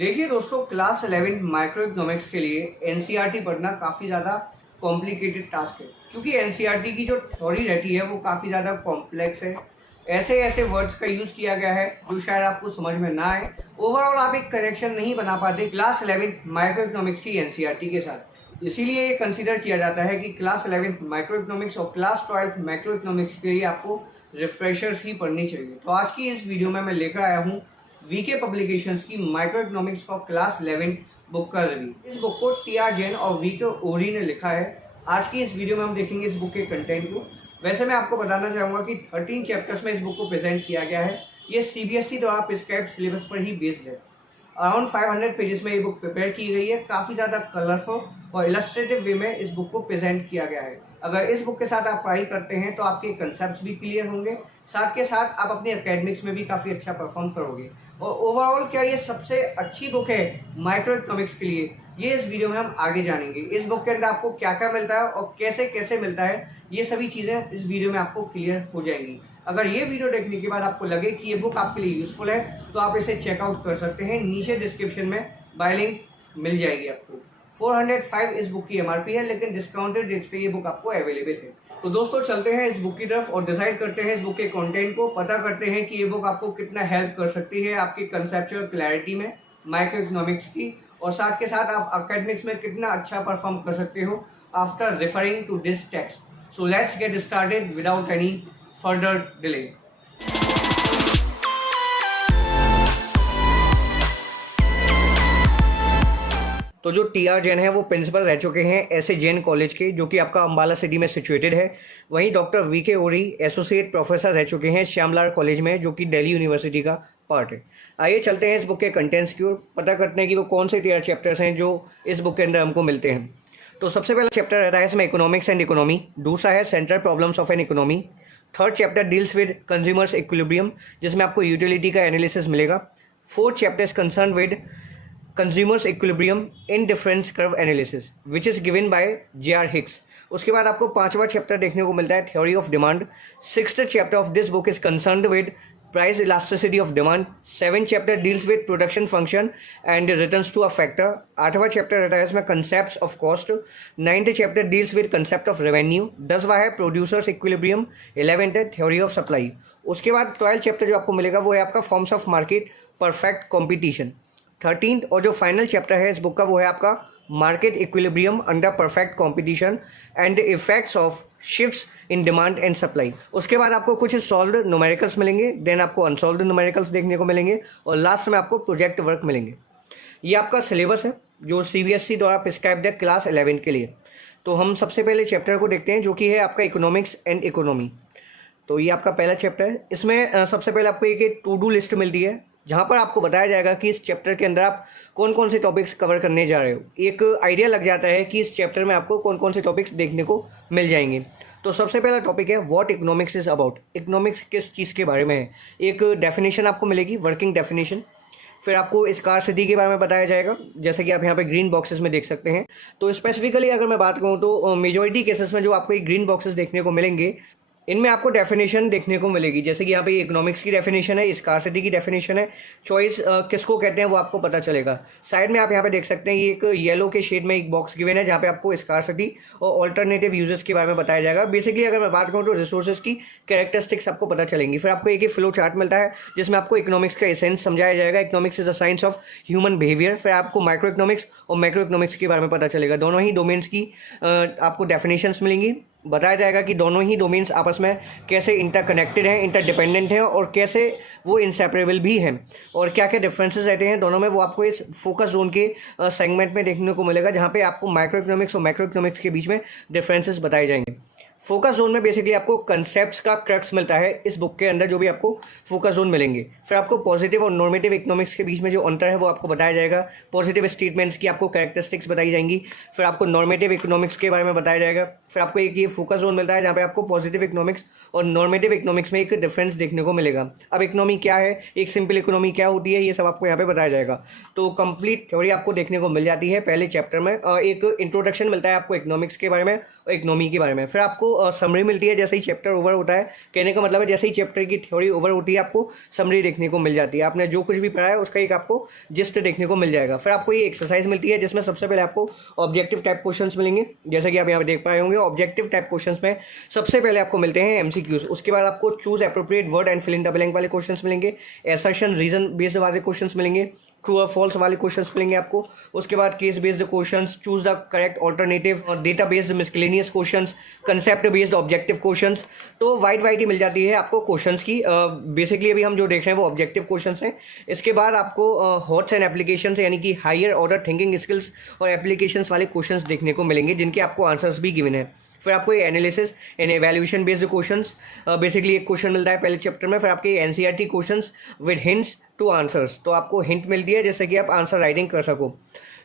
देखिए दोस्तों, class 11 micro economics के लिए एनसीईआरटी पढ़ना काफ़ी ज़्यादा कॉम्प्लिकेटेड टास्क है, क्योंकि एनसीईआरटी की जो थ्योरी रहती है वो काफ़ी ज़्यादा कॉम्प्लेक्स है। ऐसे ऐसे वर्ड्स का यूज़ किया गया है जो शायद आपको समझ में ना आए। ओवरऑल आप एक कनेक्शन नहीं बना पाते क्लास 11 माइक्रो इकोनॉमिक्स की एनसीईआरटी के साथ। इसीलिए ये कंसिडर किया जाता है कि क्लास 11 माइक्रो इकोनॉमिक्स और क्लास 12 मैक्रो इकोनॉमिक्स के लिए आपको रिफ्रेशर्स ही पढ़नी चाहिए। तो आज की इस वीडियो में मैं लेकर आया हूँ वीके पब्लिकेशंस की micro economics for class 11 book का रिव्यू। इस बुक को टीआर जैन और वीके ओरी ने लिखा है। आज की इस वीडियो में हम देखेंगे इस बुक के कंटेंट को। वैसे मैं आपको बताना चाहूँगा कि 13 चैप्टर्स में इस बुक को प्रेजेंट किया गया है। ये सीबीएसई द्वारा प्रिस्क्राइब सिलेबस पर ही बेस्ड है। अराउंड 500 पेजेस में ये बुक प्रिपेयर की गई है। काफ़ी ज़्यादा कलरफुल और इलस्ट्रेटिव वे में इस बुक को प्रेजेंट किया गया है। अगर इस बुक के साथ आप पढ़ाई करते हैं तो आपके कंसेप्ट भी क्लियर होंगे, साथ के साथ आप अपने एकेडमिक्स में भी काफ़ी अच्छा परफॉर्म करोगे। और ओवरऑल क्या ये सबसे अच्छी बुक है माइक्रो इकोनॉमिक्स के लिए, ये इस वीडियो में हम आगे जानेंगे। इस बुक के अंदर आपको क्या क्या मिलता है और कैसे कैसे मिलता है, ये सभी चीज़ें इस वीडियो में आपको क्लियर हो जाएंगी। अगर ये वीडियो देखने के बाद आपको लगे कि ये बुक आपके लिए यूजफुल है तो आप इसे चेकआउट कर सकते हैं। नीचे डिस्क्रिप्शन में बाय लिंक मिल जाएगी आपको। 405 इस बुक की एमआरपी है, लेकिन डिस्काउंटेड रेट्स पे ये बुक आपको अवेलेबल है। तो दोस्तों चलते हैं इस बुक की तरफ और डिसाइड करते हैं इस बुक के कंटेंट को। पता करते हैं कि ये बुक आपको कितना हेल्प कर सकती है आपकी कंसेप्चुअल क्लैरिटी में माइक्रो इकोनॉमिक्स की, और साथ के साथ आप अकेडमिक्स में कितना अच्छा परफॉर्म कर सकते हो after referring to this text. So let's get started without any further delay. तो जो टीआर जैन है वो प्रिंसिपल रह चुके हैं ऐसे जैन कॉलेज के, जो कि आपका अम्बाला सिटी में सिचुएटेड है। वहीं डॉक्टर वीके ओरी एसोसिएट प्रोफेसर रह चुके हैं श्यामलाल कॉलेज में, जो कि दिल्ली यूनिवर्सिटी का पार्ट है। आइए चलते हैं इस बुक के कंटेंट्स की ओर, पता करते हैं कि वो कौन से टीआर चैप्टर्स हैं जो इस बुक के अंदर हमको मिलते हैं। तो सबसे पहला चैप्टर रहता है इसमें इकोनॉमिक्स एंड इकोनॉमी। दूसरा है central problems of an economy. Third chapter deals with consumers equilibrium, जिसमें आपको यूटिलिटी का एनालिसिस मिलेगा। Fourth chapter is concern with consumers equilibrium in difference curve analysis which is given by JR. Hicks. उसके बाद आपको पांचवा चैप्टर देखने को मिलता है theory of demand. Sixth chapter of this book is concerned with price elasticity of demand. Seven chapter deals with production function and returns to a factor. आठवां chapter रहता है इसमें concept of cost. Ninth chapter deals with concept of revenue. 10वां है producers equilibrium. 11th है theory of supply. उसके बाद 12th chapter जो आपको मिलेगा वो है आपका forms of market perfect competition. 13th और जो फाइनल चैप्टर है इस बुक का वो है आपका market equilibrium under perfect competition and effects of shifts in demand and supply. उसके बाद आपको कुछ सॉल्व्ड न्यूमेरिकल्स मिलेंगे, देन आपको अनसॉल्व्ड न्यूमेरिकल्स देखने को मिलेंगे, और लास्ट में आपको प्रोजेक्ट वर्क मिलेंगे। ये आपका सिलेबस है जो सीबीएसई द्वारा प्रिस्क्राइब्ड है क्लास 11 के लिए। तो हम सबसे पहले चैप्टर को देखते हैं जो कि है आपका इकोनॉमिक्स एंड इकोनॉमी। तो ये आपका पहला चैप्टर है। इसमें सबसे पहले आपको एक टू डू लिस्ट मिलती है, जहाँ पर आपको बताया जाएगा कि इस चैप्टर के अंदर आप कौन कौन से टॉपिक्स कवर करने जा रहे हो। एक आइडिया लग जाता है कि इस चैप्टर में आपको कौन कौन से टॉपिक्स देखने को मिल जाएंगे। तो सबसे पहला टॉपिक है what economics is about. Economics किस चीज़ के बारे में है। एक डेफिनेशन आपको मिलेगी, वर्किंग डेफिनेशन। फिर आपको स्कार्सिटी के बारे में बताया जाएगा, जैसे कि आप यहाँ पे ग्रीन बॉक्सेस में देख सकते हैं। तो स्पेसिफिकली अगर मैं बात करूँ तो मेजॉरिटी केसेस में जो आपको ये ग्रीन बॉक्सेस देखने को मिलेंगे, इनमें आपको डेफिनेशन देखने को मिलेगी। जैसे कि यहाँ पे इकोनॉमिक्स की डेफिनेशन है, स्कार्सिटी की डेफिनेशन है, चॉइस किसको कहते हैं वो आपको पता चलेगा। साइड में आप यहाँ पे देख सकते हैं ये एक येलो के शेड में एक बॉक्स गिवन है जहाँ पे आपको स्कार्सिटी और ऑल्टरनेटिव यूजेस के बारे में बताया जाएगा। बेसिकली अगर मैं बात करूँ तो रिसोर्सेज की कैरेक्टरिस्टिक्स आपको पता चलेंगी। फिर आपको एक फ्लो चार्ट मिलता है जिसमें आपको इकोनॉमिक्स का एसेंस समझाया जाएगा। Economics is a science of human behaviour. फिर आपको माइक्रो इकोनॉमिक्स और मैक्रो इकोनॉमिक्स के बारे में पता चलेगा। दोनों ही डोमेन्स की आपको डेफिनेशंस मिलेंगी। बताया जाएगा कि दोनों ही डोमेन्स आपस में कैसे इंटरकनेक्टेड हैं, इंटरडिपेंडेंट हैं, और कैसे वो इंसेपरेबल भी हैं, और क्या क्या डिफरेंसेस रहते हैं दोनों में, वो आपको इस फोकस जोन के सेगमेंट में देखने को मिलेगा, जहाँ पे आपको माइक्रो इकोनॉमिक्स और मैक्रो इकोनॉमिक्स के बीच में डिफरेंसेस बताए जाएंगे। फोकस जोन में बेसिकली आपको कंसेप्ट्स का क्रक्स मिलता है इस बुक के अंदर, जो भी आपको फोकस जोन मिलेंगे। फिर आपको पॉजिटिव और नॉर्मेटिव इकोनॉमिक्स के बीच में जो अंतर है वो आपको बताया जाएगा। पॉजिटिव स्टेटमेंट्स की आपको कैरेक्टरिस्टिक्स बताई जाएंगी। फिर आपको नॉर्मेटिव इकोनॉमिक्स के बारे में बताया जाएगा। फिर आपको एक ये फोकस जोन मिलता है जहाँ पे आपको पॉजिटिव इकोनॉमिक्स और नॉर्मेटिव इकोनॉमिक्स में एक डिफरेंस देखने को मिलेगा। अब इकोनॉमी क्या है, एक सिंपल इकोनॉमी क्या होती है, ये सब आपको यहाँ पे बताया जाएगा। तो कंप्लीट थ्योरी आपको देखने को मिल जाती है पहले चैप्टर में। एक इंट्रोडक्शन मिलता है आपको इकोनॉमिक्स के बारे में और इकोनॉमी के बारे में। फिर आपको आपको समरी मिलती है जैसे ही चैप्टर ओवर होता है। कहने का मतलब है जैसे ही चैप्टर की थ्योरी ओवर होती है आपको समरी देखने को मिल जाती है। आपने जो कुछ भी पढ़ा है उसका एक आपको जिस्ट देखने को मिल जाएगा। फिर आपको ये एक्सरसाइज मिलती है जिसमें सबसे पहले आपको ऑब्जेक्टिव टाइप क्वेश्चंस मिलेंगे, जैसे कि आप यहाँ पे देख पाए होंगे। ऑब्जेक्टिव टाइप क्वेश्चंस में सबसे पहले आपको मिलते हैं एमसीक्यूज, उसके बाद आपको choose appropriate word and fill in the blank वाले क्वेश्चंस मिलेंगे, असर्शन रीजन बेस्ड वाले क्वेश्चंस मिलेंगे, ट्रू और फॉल्स वाले क्वेश्चंस मिलेंगे आपको। उसके बाद case based questions, choose the correct alternative, data based miscellaneous questions, concept based objective questions. तो वाइड वैरायटी मिल जाती है आपको क्वेश्चंस की। बेसिकली अभी हम जो देख रहे हैं वो ऑब्जेक्टिव क्वेश्चंस हैं। इसके बाद आपको हॉट्स एंड एप्लीकेशंस यानी कि हायर ऑर्डर थिंकिंग स्किल्स और एप्लीकेशंस वाले क्वेश्चंस देखने को मिलेंगे जिनके आपको आंसर्स भी गिवन है। फिर आपको ये analysis and evaluation based questions, basically एक क्वेश्चन मिलता है पहले चैप्टर में। फिर आपके NCERT questions with hints two answers, तो आपको हिंट मिलती है जिससे कि आप आंसर राइटिंग कर सको।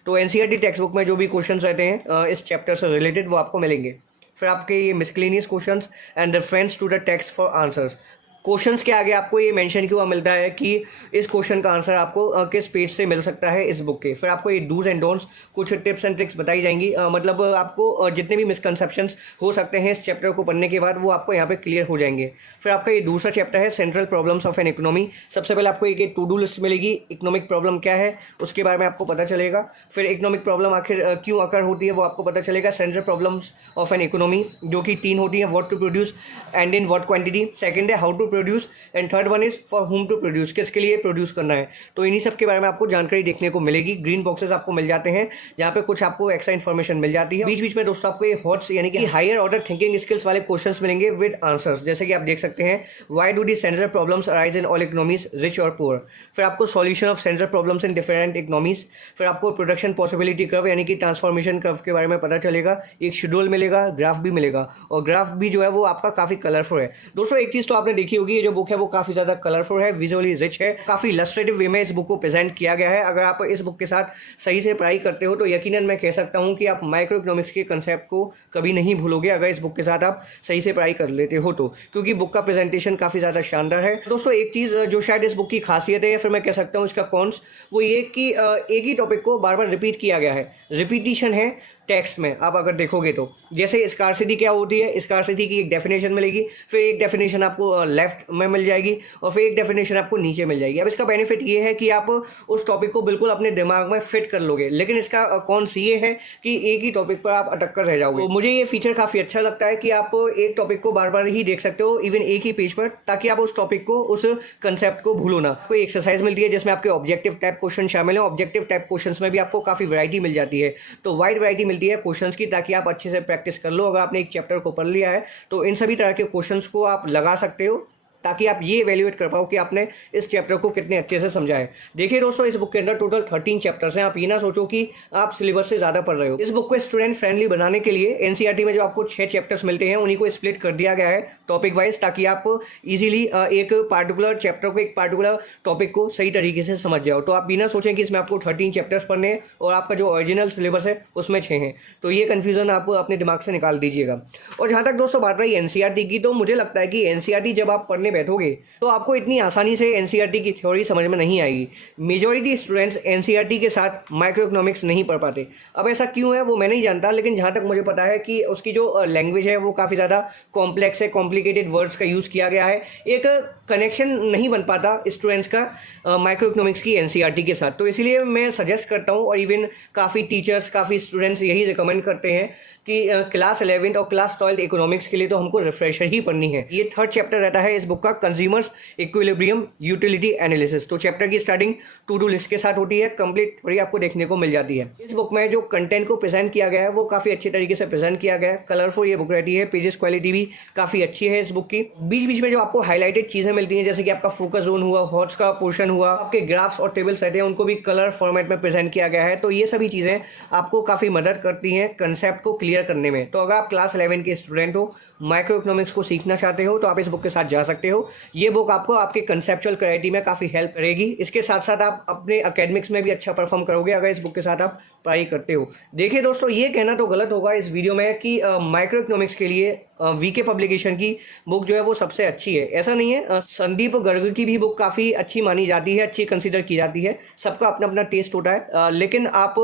तो एनसीईआरटी टेक्स्ट बुक में जो भी क्वेश्चंस रहते हैं इस चैप्टर से रिलेटेड वो आपको मिलेंगे। फिर आपके ये miscellaneous questions and reference to the text for answers. Questions के आगे आपको ये मेंशन क्यों मिलता है कि इस क्वेश्चन का आंसर आपको किस पेज से मिल सकता है इस बुक के। फिर आपको ये डूज एंड डोंट्स, कुछ टिप्स एंड ट्रिक्स बताई जाएंगी। मतलब आपको जितने भी मिसकंसेप्शंस हो सकते हैं इस चैप्टर को पढ़ने के बाद वो आपको यहाँ पे क्लियर हो जाएंगे। फिर आपका ये दूसरा चैप्टर है central problems of an economy. सबसे पहले आपको एक टू डू लिस्ट मिलेगी, इकोनॉमिक प्रॉब्लम क्या है उसके बारे में आपको पता चलेगा। फिर इकोनॉमिक प्रॉब्लम आखिर क्यों अकर होती है वो आपको पता चलेगा। Central problems of an economy जो कि 3 होती है, what to produce and in what quantity. Second है how to produce and third one is for whom to produce, किसके लिए प्रोड्यूस करना है। तो इन्हीं सब के बारे में आपको जानकारी देखने को मिलेगी। ग्रीन बॉक्सेस आपको मिल जाते हैं जहाँ पे कुछ आपको एक्स्ट्रा इन्फॉर्मेशन मिल जाती है। बीच बीच में दोस्तों आपको ये हॉट्स यानी कि हायर ऑर्डर थिंकिंग स्किल्स वाले क्वेश्चंस मिलेंगे विद आंसर्स, जैसे कि आप देख सकते हैं why do the central problems arise in all economies rich और पुअर। फिर आपको solution of central problems in different economies. फिर आपको प्रोडक्शन पॉसिबिलिटी कर्व यानी कि ट्रांसफॉर्मेशन कर्व के बारे में पता चलेगा। एक शेड्यूल मिलेगा, ग्राफ भी मिलेगा, और ग्राफ भी जो है वो आपका काफी कलरफुल है। दोस्तों एक चीज तो आपने देखी होगी, ये जो बुक है वो काफी ज्यादा कलरफुल है, विजुअली रिच है, काफी इलस्ट्रेटिव वे में इस बुक को प्रेजेंट किया गया है। अगर आप इस बुक के साथ सही से पढ़ाई करते हो तो यकीनन मैं कह सकता हूं कि आप माइक्रो इकोनॉमिक्स के कंसेप्ट को कभी नहीं भूलोगे अगर इस बुक के साथ आप सही से पढ़ाई कर लेते हो तो, क्योंकि बुक का प्रेजेंटेशन काफी ज्यादा शानदार है। दोस्तों एक चीज जो शायद इस बुक की खासियत है या फिर मैं कह सकता हूँ इसका कॉन्स, वो ये कि एक ही टॉपिक को बार बार रिपीट किया गया है। रिपीटिशन है टेक्स्ट में आप अगर देखोगे तो, जैसे स्कार्सिटी क्या होती है, स्कार्सिटी की एक डेफिनेशन मिलेगी, फिर एक डेफिनेशन आपको लेफ्ट में मिल जाएगी और फिर एक डेफिनेशन आपको नीचे मिल जाएगी। अब इसका बेनिफिट ये है कि आप उस टॉपिक को बिल्कुल अपने दिमाग में फिट कर लोगे, लेकिन इसका कॉन्स ये है कि एक ही टॉपिक पर आप अटक कर रह जाओगे। तो मुझे ये फीचर काफी अच्छा लगता है कि आप एक टॉपिक को बार बार ही देख सकते हो, इवन एक ही पेज पर, ताकि आप उस टॉपिक को, उस कंसेप्ट को भूलो ना। कोई एक्सरसाइज मिलती है जिसमें आपके ऑब्जेक्टिव टाइप क्वेश्चन शामिल है। ऑब्जेक्टिव टाइप क्वेश्चन में भी आपको काफी वैरायटी मिल जाती है, तो वाइड वैरायटी मिलती है क्वेश्चंस की, ताकि आप अच्छे से प्रैक्टिस कर लो। अगर आपने एक चैप्टर को पढ़ लिया है तो इन सभी तरह के क्वेश्चंस को आप लगा सकते हो, ताकि आप ये इवैल्यूएट कर पाओ कि आपने इस चैप्टर को कितने अच्छे से समझा है। देखिए दोस्तों इस बुक के अंदर टोटल 13 चैप्टर्स हैं। आप ये ना सोचो कि आप सिलेबस से ज़्यादा पढ़ रहे हो। इस बुक को स्टूडेंट फ्रेंडली बनाने के लिए एनसीईआरटी में जो आपको 6 चैप्टर्स मिलते हैं उन्हीं को स्प्लिट कर दिया गया है टॉपिक वाइज, ताकि आप इजीली एक पार्टिकुलर चैप्टर को, एक पार्टिकुलर टॉपिक को सही तरीके से समझ जाओ। तो आप बिना सोचें कि इसमें आपको 13 चैप्टर्स पढ़ने हैं और आपका जो ओरिजिनल सिलेबस है उसमें 6 हैं, तो ये कन्फ्यूजन आप अपने दिमाग से निकाल दीजिएगा। और जहाँ तक दोस्तों बात रही एनसीईआरटी की, तो मुझे लगता है कि एनसीईआरटी जब आप पढ़ने बैठोगे तो आपको इतनी आसानी से एनसीईआरटी की थ्योरी समझ में नहीं आएगी। मेजॉरिटी स्टूडेंट्स एनसीईआरटी के साथ माइक्रो इकोनॉमिक्स नहीं पढ़ पाते। अब ऐसा क्यों है वो मैं नहीं जानता, लेकिन जहाँ तक मुझे पता है कि उसकी जो लैंग्वेज है वो काफ़ी ज़्यादा कॉम्प्लेक्स है, कॉम्प्लिकेटेड वर्ड्स का यूज़ किया गया है, एक कनेक्शन नहीं बन पाता स्टूडेंट्स का माइक्रो इकोनॉमिक्स की एनसीईआरटी के साथ। तो इसलिए मैं सजेस्ट करता हूँ, और इवन काफ़ी टीचर्स, काफ़ी स्टूडेंट्स यही रिकमेंड करते हैं कि क्लास 11th और क्लास 12th इकोनॉमिक्स के लिए तो हमको रिफ्रेशर ही पढ़नी है। ये 3rd चैप्टर रहता है इस बुक का, कंज्यूमर्स इक्विलिब्रियम यूटिलिटी एनालिसिस। तो चैप्टर की स्टार्टिंग टू डू लिस्ट के साथ होती है, कंप्लीट थ्योरी आपको देखने को मिल जाती है। इस बुक में जो कंटेंट को प्रेजेंट किया गया है वो काफ़ी अच्छे तरीके से प्रेजेंट किया गया है। कलरफुल ये बुक रहती है, पेजेस क्वालिटी भी काफ़ी अच्छी है इस बुक की। बीच बीच में जो आपको हाईलाइटेड चीज़ें मिलती हैं, जैसे कि आपका फोकस जोन हुआ, हॉट्स का पोर्शन हुआ, आपके ग्राफ्स और टेबल्स रहते हैं, उनको भी कलर फॉर्मेट में प्रेजेंट किया गया है। तो ये सभी चीज़ें आपको काफ़ी मदद करती हैं कंसेप्ट को क्लियर करने में। तो अगर आप क्लास 11 के स्टूडेंट हो, माइक्रो इकोनॉमिक्स को सीखना चाहते हो, तो आप इस बुक के साथ जा सकते हो। ये बुक आपको आपके कंसेप्चुअल क्लैरिटी में काफ़ी हेल्प करेगी। इसके साथ साथ आप अपने एकेडमिक्स में भी अच्छा परफॉर्म करोगे अगर इस बुक के साथ आप पढ़ाई करते हो। देखिए दोस्तों, ये कहना तो गलत होगा इस वीडियो में कि माइक्रो इकोनॉमिक्स के लिए वीके पब्लिकेशन की बुक जो है वो सबसे अच्छी है, ऐसा नहीं है। संदीप गर्ग की भी बुक काफ़ी अच्छी मानी जाती है, अच्छी कंसीडर की जाती है। सबका अपना अपना टेस्ट होता है। लेकिन आप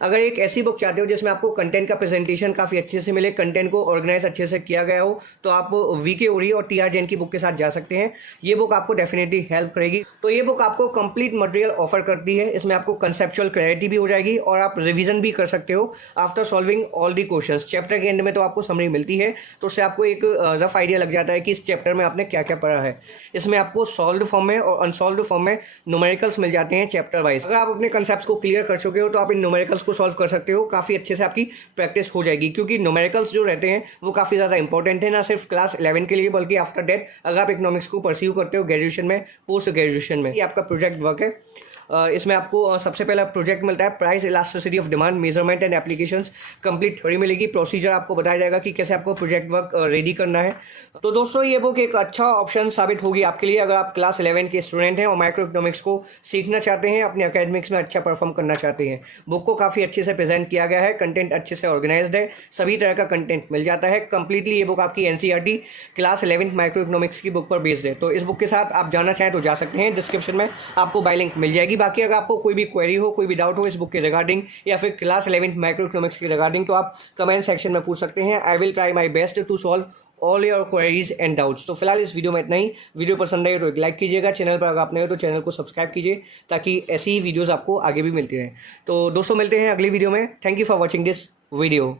अगर एक ऐसी बुक चाहते हो जिसमें आपको कंटेंट का प्रेजेंटेशन काफ़ी अच्छे से मिले, कंटेंट को ऑर्गेनाइज अच्छे से किया गया हो, तो आप वीके ओरी और टीआर जैन की बुक के साथ जा सकते हैं। ये बुक आपको डेफिनेटली हेल्प करेगी। तो ये बुक आपको कंप्लीट मटेरियल ऑफर करती है। इसमें आपको कंसेप्चुअल क्लैरिटी भी हो जाएगी और आप रिवीजन भी कर सकते हो after solving all the questions. Chapter के एंड में तो आपको समरी मिलती है, तो उससे आपको एक रफ आइडिया लग जाता है कि इस चैप्टर में आपने क्या क्या पढ़ा है। इसमें आपको सॉल्व्ड फॉर्म में और अनसॉल्व्ड फॉर्म में न्यूमेरिकल्स मिल जाते हैं चैप्टर वाइज। अगर आप अपने कंसेप्ट्स को क्लियर कर चुके हो तो आप इन न्यूमेरिकल्स को सॉल्व कर सकते हो, काफ़ी अच्छे से आपकी प्रैक्टिस हो जाएगी। क्योंकि न्यूमेरिकल्स जो रहते हैं वो काफ़ी ज़्यादा इंपॉर्टेंट है, ना सिर्फ क्लास 11 के लिए बल्कि आफ्टर डेट अगर आप इकोनॉमिक्स को परस्यू करते हो ग्रेजुएशन में, पोस्ट ग्रेजुएशन में। ये आपका प्रोजेक्ट वर्क है। इसमें आपको सबसे पहला प्रोजेक्ट मिलता है price elasticity of demand measurement and applications. Complete theory मिलेगी, प्रोसीजर आपको बताया जाएगा कि कैसे आपको प्रोजेक्ट वर्क रेडी करना है। तो दोस्तों ये बुक एक अच्छा ऑप्शन साबित होगी आपके लिए अगर आप क्लास 11 के स्टूडेंट हैं और माइक्रो इकोनॉमिक्स को सीखना चाहते हैं, अपने एकेडमिक्स में अच्छा परफॉर्म करना चाहते हैं। बुक को काफ़ी अच्छे से प्रेजेंट किया गया है, कंटेंट अच्छे से ऑर्गेनाइज्ड है, सभी तरह का कंटेंट मिल जाता है। कंप्लीटली ये बुक आपकी एनसीईआरटी क्लास 11 माइक्रो इकोनॉमिक्स की बुक पर बेस्ड है। तो इस बुक के साथ आप जाना चाहें तो जा सकते हैं, डिस्क्रिप्शन में आपको बाय लिंक मिल जाएगी। बाकी अगर आपको कोई भी क्वेरी हो, कोई भी डाउट हो इस बुक के रिगार्डिंग या फिर क्लास 11 माइक्रो इकोनॉमिक्स के रिगार्डिंग, तो आप कमेंट सेक्शन में पूछ सकते हैं। I will try my best to solve all your queries and doubts. तो फिलहाल इस वीडियो में इतना ही। वीडियो पसंद आए तो एक लाइक कीजिएगा, चैनल पर अगर आप नए हो तो चैनल को सब्सक्राइब कीजिए ताकि ऐसी ही वीडियोज़ आपको आगे भी मिलती रहें। तो दोस्तों मिलते हैं अगली वीडियो में। Thank you for watching this video.